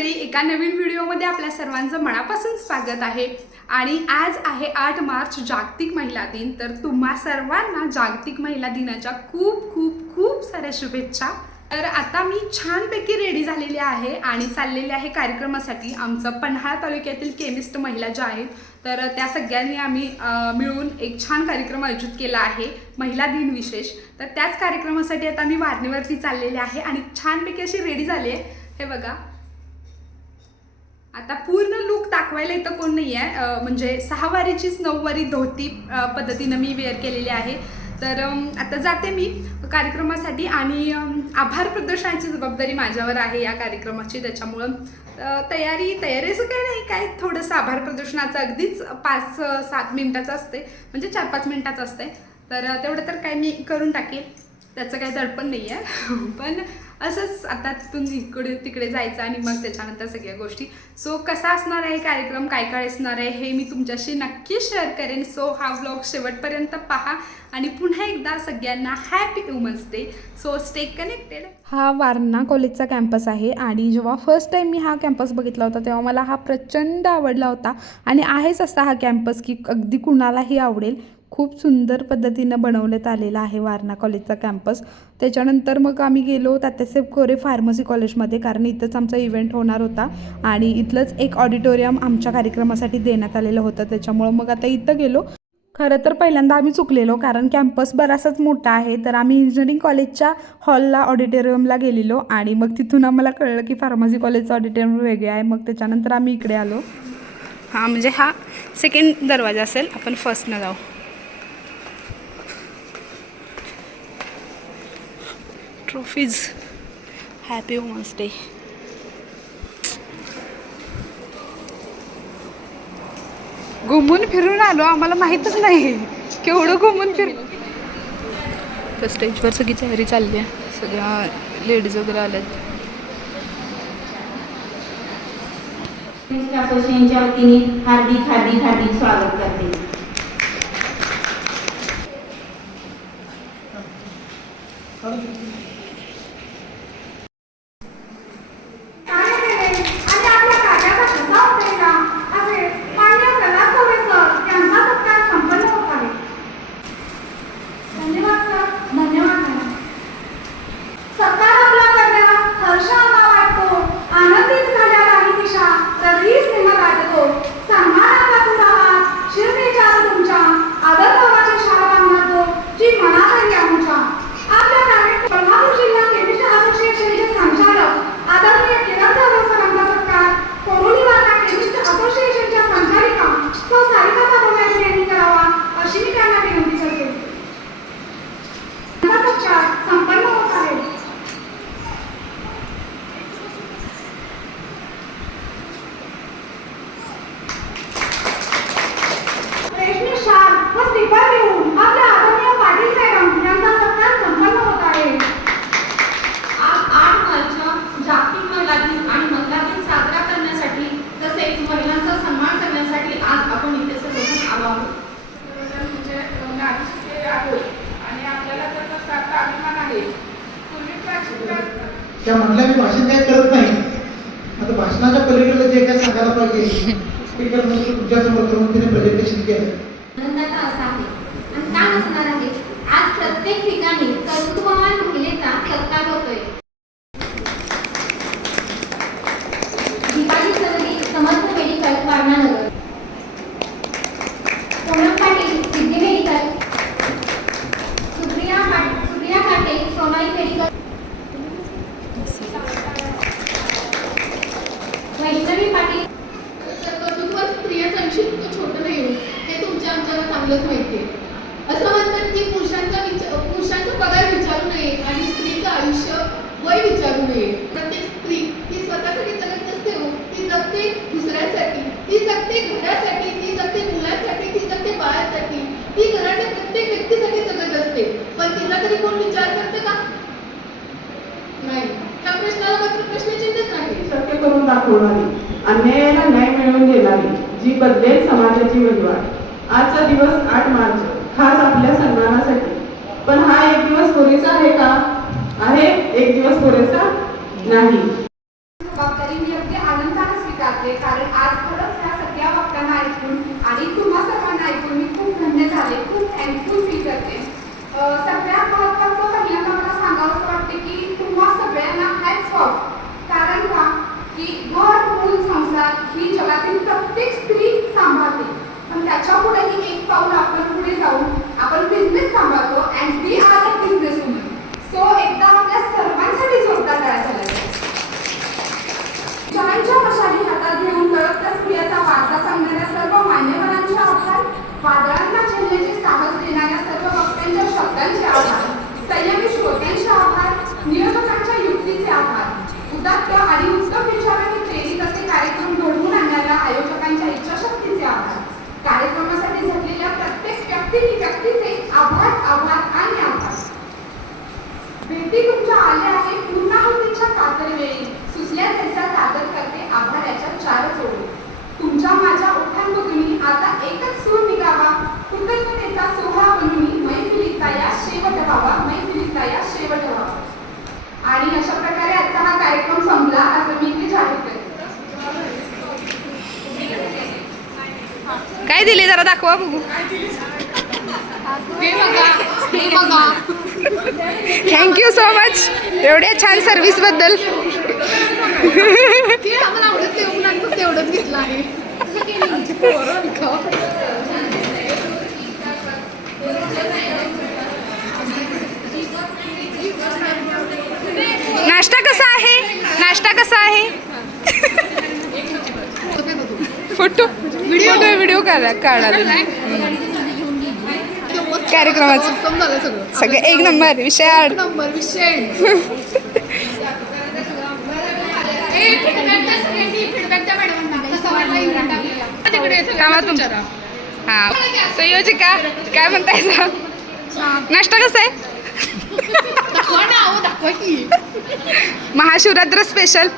मंडळी एका नवीन व्हिडिओमध्ये आपल्या सर्वांचं मनापासून स्वागत आहे. आणि आज आहे आठ मार्च जागतिक महिला दिन. तर तुम्हा सर्वांना जागतिक महिला दिनाच्या खूप खूप खूप साऱ्या शुभेच्छा. तर आता मी छानपैकी रेडी झालेली आहे आणि चाललेली आहे कार्यक्रमासाठी. आमचं पन्हाळा तालुक्यातील केमिस्ट महिला ज्या आहेत तर त्या सगळ्यांनी आम्ही मिळून एक छान कार्यक्रम आयोजित केला आहे महिला दिन विशेष. तर त्याच कार्यक्रमासाठी आता मी वारणीवरती चाललेले आहे आणि छानपैकी अशी रेडी झाली आहे. हे बघा. आता पूर्ण लुक दाखवायला इथं कोण नाही आहे म्हणजे सहावारीचीच नऊवारी धोती पद्धतीनं मी वेअर केलेली आहे. तर आता जाते मी कार्यक्रमासाठी आणि आभार प्रदर्शनाची जबाबदारी माझ्यावर आहे या कार्यक्रमाची. त्याच्यामुळं तयारी तयारी असं काही नाही. काय थोडंसं आभार प्रदर्शनाचं अगदीच पाच सात मिनटाचं असते. म्हणजे चार पाच मिनटाचं असते. तर तेवढं तर काय मी करून टाकेल त्याचं काही दडपण नाही आहे पण असंच आता तिथून इकडे तिकडे जायचं आणि मग त्याच्यानंतर सगळ्या गोष्टी. सो कसा असणार आहे कार्यक्रम? काय काय असणार आहे हे मी तुमच्याशी नक्की शेअर करेन. सो हा व्लॉग शेवटपर्यंत पहा आणि पुन्हा एकदा सगळ्यांना happy women's day so stay connected हा वारणा कॉलेजचा कॅम्पस आहे आणि जेव्हा फर्स्ट टाईम मी हा कॅम्पस बघितला होता तेव्हा मला हा प्रचंड आवडला होता. आणि आहेच असा हा कॅम्पस की अगदी कुणालाही आवडेल. खूप सुंदर पद्धतीनं बनवण्यात आलेला आहे वारणा कॉलेजचा कॅम्पस. त्याच्यानंतर मग आम्ही गेलो तात्यासाहेब कोरे फार्मसी कॉलेजमध्ये कारण इथंच आमचा इव्हेंट होणार होता आणि इथलंच एक ऑडिटोरियम आमच्या कार्यक्रमासाठी देण्यात आलेलं होतं. त्याच्यामुळं मग आता इथं गेलो. खरं तर पहिल्यांदा आम्ही चुकलेलो कारण कॅम्पस बराचसाच मोठा आहे तर आम्ही इंजिनिअरिंग कॉलेजच्या हॉलला ऑडिटोरियमला गेलेलो आणि मग तिथून आम्हाला कळलं की फार्मसी कॉलेजचं ऑडिटोरियम वेगळे आहे. मग त्याच्यानंतर आम्ही इकडे आलो. हां म्हणजे हा सेकंड दरवाजा असेल आपण फर्स्टनं जाऊ. ट्रॉफीज हॅपी वुमन्स डे घुमून फिरून आलो. आम्हाला माहीतच नाही. केवढं घुमून फिर तर स्टेजवर सगळी तयारी चालली आहे. सगळ्या लेडीज वगैरे आल्यात. असोसिएशनच्या वतीने हार्दिक हार्दिक हार्दिक स्वागत करते आपला करण्यास हर्ष आम्हा वाटतो आनंदित झाल्या काही दिशा तरीही स्नेह वाटतो सन्मानाचा तुझा हात शिरपेच्या तुमच्या आदर भावाची शाळा बांधतो जी मनातही आमच्या आपल्या प्रायव्हेट कोल्हापूर जिल्हा केमिस्ट असोसिएशनचे संचालक आदरणीय किरण जाधव सरांचा सत्कार कोरोली वार्ता केमिस्ट असोसिएशनच्या संचालिका सौ सारिका जाधव यांनी यांनी करावा अशी मी त्यांना विनंती करते त्यांचा सत्कार संपन्न होत आहे रेशमी शाल व श्रीफळ देऊन आपल्या आदरणीय पाटील मॅडम यांचा सत्कार संपन्न होत आहे आज आठ मार्च जागतिक महिला दिन आणि महिला दिन साजरा करण्यासाठी तसेच महिलांचा सन्मान करण्यासाठी आज आपण इथे सर्वजण आलो आहोत म्हणजे नारी शिकलेले आहोत आणि आपल्याला त्याचा सार्थ अभिमान आहे पूर्वी प्राचीन काळात त्या म्हटल्या मी भाषण काही करत नाही. आता भाषणाच्या पलीकडे जे काय सांगायला पाहिजे स्पीकर म्हणून तुमच्यासमोर करून तिने प्रेझेंटेशन केलं. आनंदाचा असा आहे. आणि का नसणार आहे? आज प्रत्येक ठिकाणी कर्तृत्व बदलेल समाजाची आजचा दिवस आठ मार्च. खास आपल्या सन्मानासाठी. पण हा एक दिवस पुरेसा आहे का? आहे एक दिवस पुरेसा नाही. जरा दाखवा बघू. थँक्यू सो मच एवढ्या छान सर्व्हिसबद्दल. नाश्ता कसा आहे? नाश्ता कसा आहे? फोटो. व्हिडिओ व्हिडिओ काढा काढा कार्यक्रमाचं. सगळं. एक नंबर विषय आड. नंबर विषय. हो. हा. संयोजिका काय म्हणताय नाश्ता कसा आहे? महाशिवरात्र स्पेशल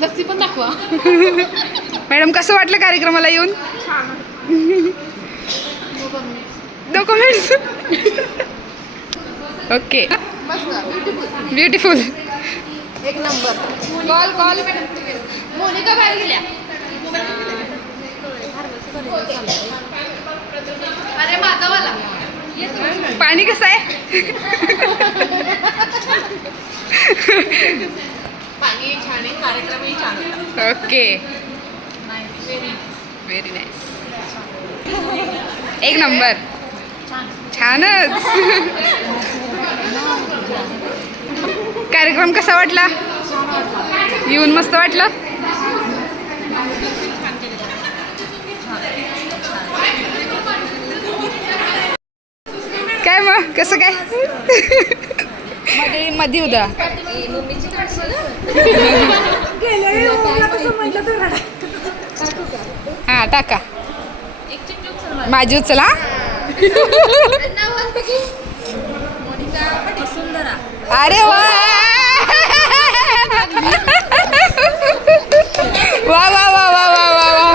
लस्सी पण दाखवा. मॅडम कसं वाटलं कार्यक्रमाला येऊन? डॉक्युमेंट्स ओके ब्युटिफुल एक नंबर. कॉल कॉल मोनिका बाहेर गेल्या. अरे माझा वाला पाणी कसं आहे? पाणी छान आहे कार्यक्रमही छान ओके व्हेरी नाईस एक नंबर. छानच. कार्यक्रम कसा वाटला? येऊन मस्त वाटलं? काय मग? कसं काय? मध्ये मध्ये उदा हा टाका. माझी उचला अरे वा! वा वा वा वा वा वा वा.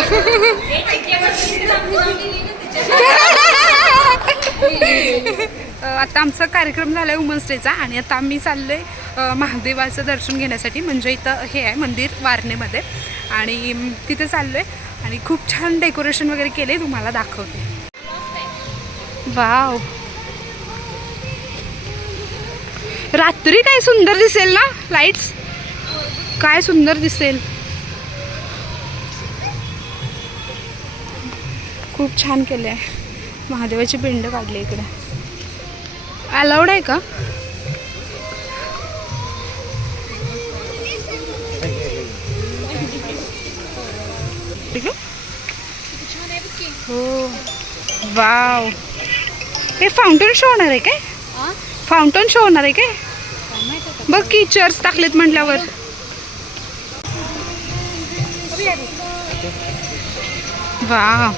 आता आमचा कार्यक्रम झाला आहे वुमन्स डेचा आणि आता आम्ही चाललो आहे महादेवाचं दर्शन घेण्यासाठी. म्हणजे इथं हे आहे मंदिर वारणेमध्ये. आणि तिथे चाललो आहे आणि खूप छान डेकोरेशन वगैरे केले तुम्हाला दाखवते. वाव. रात्री काय सुंदर दिसेल ना लाईट्स काय सुंदर दिसेल. खूप छान केलं आहे महादेवाची पिंड काढली इकडे. अलाउड आहे का? ठीक आहे? हो. वाव. हे फाउंटन शो होणार आहे काय? फाउंटन शो होणार आहे काय? बघ की चर्च टाकलेत म्हटल्यावर. वा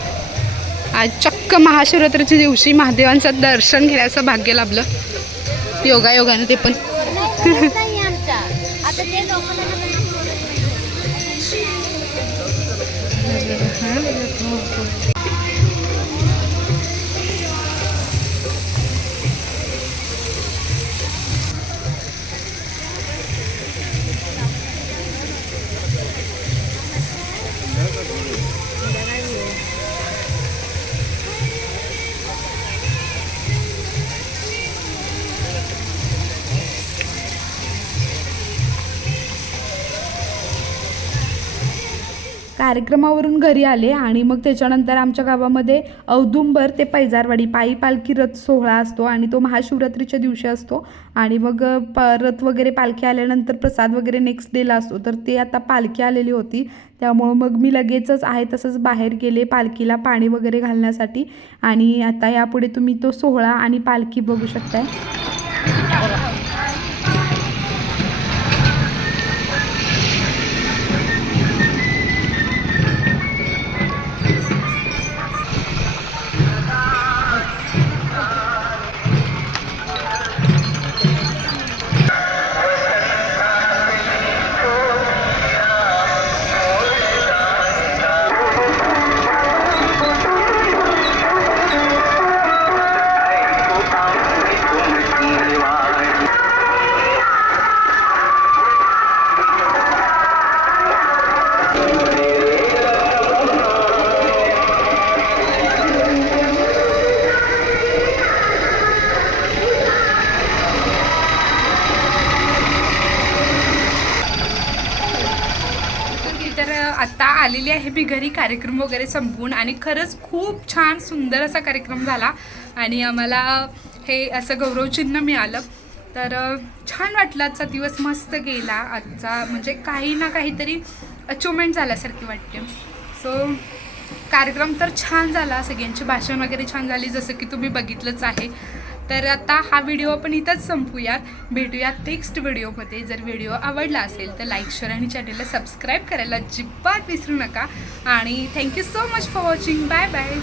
आज चक्क महाशिवरात्रीच्या दिवशी महादेवांचं दर्शन घेण्याचं भाग्य लाभलं. योगा योगानं ते पण for it. कार्यक्रमावरून घरी आले आणि मग त्याच्यानंतर आमच्या गावामध्ये औदुंबर ते पैजारवाडी पायी पालखी रथ सोहळा असतो आणि तो महाशिवरात्रीच्या दिवशी असतो. आणि मग प रथ वगैरे पालखी आल्यानंतर प्रसाद वगैरे नेक्स्ट डेला असतो. तर ते आता पालखी आलेली होती. त्यामुळं मग मी लगेचच आहे तसंच बाहेर गेले पालखीला पाणी वगैरे घालण्यासाठी. आणि आता यापुढे तुम्ही तो सोहळा आणि पालखी बघू शकताय. आलेली आहे मी घरी. कार्यक्रम वगैरे संपवून आणि खरंच खूप छान सुंदर असा कार्यक्रम झाला. आणि आम्हाला हे असं गौरवचिन्ह मिळालं. तर छान वाटलं आजचा दिवस मस्त गेला. आजचा म्हणजे काही ना काहीतरी अचिव्हमेंट झाल्यासारखी वाटते. सो कार्यक्रम तर छान झाला. सगळ्यांची भाषण वगैरे छान झाली. जसं की तुम्ही बघितलंच आहे. तर आता हा व्हिडिओ आपण इथंच संपूयात. भेटूयात नेक्स्ट व्हिडिओमध्ये जर व्हिडिओ आवडला असेल तर लाईक शेअर आणि चॅनलला सबस्क्राईब करायला अजिबात विसरू नका. आणि thank you so much for watching bye bye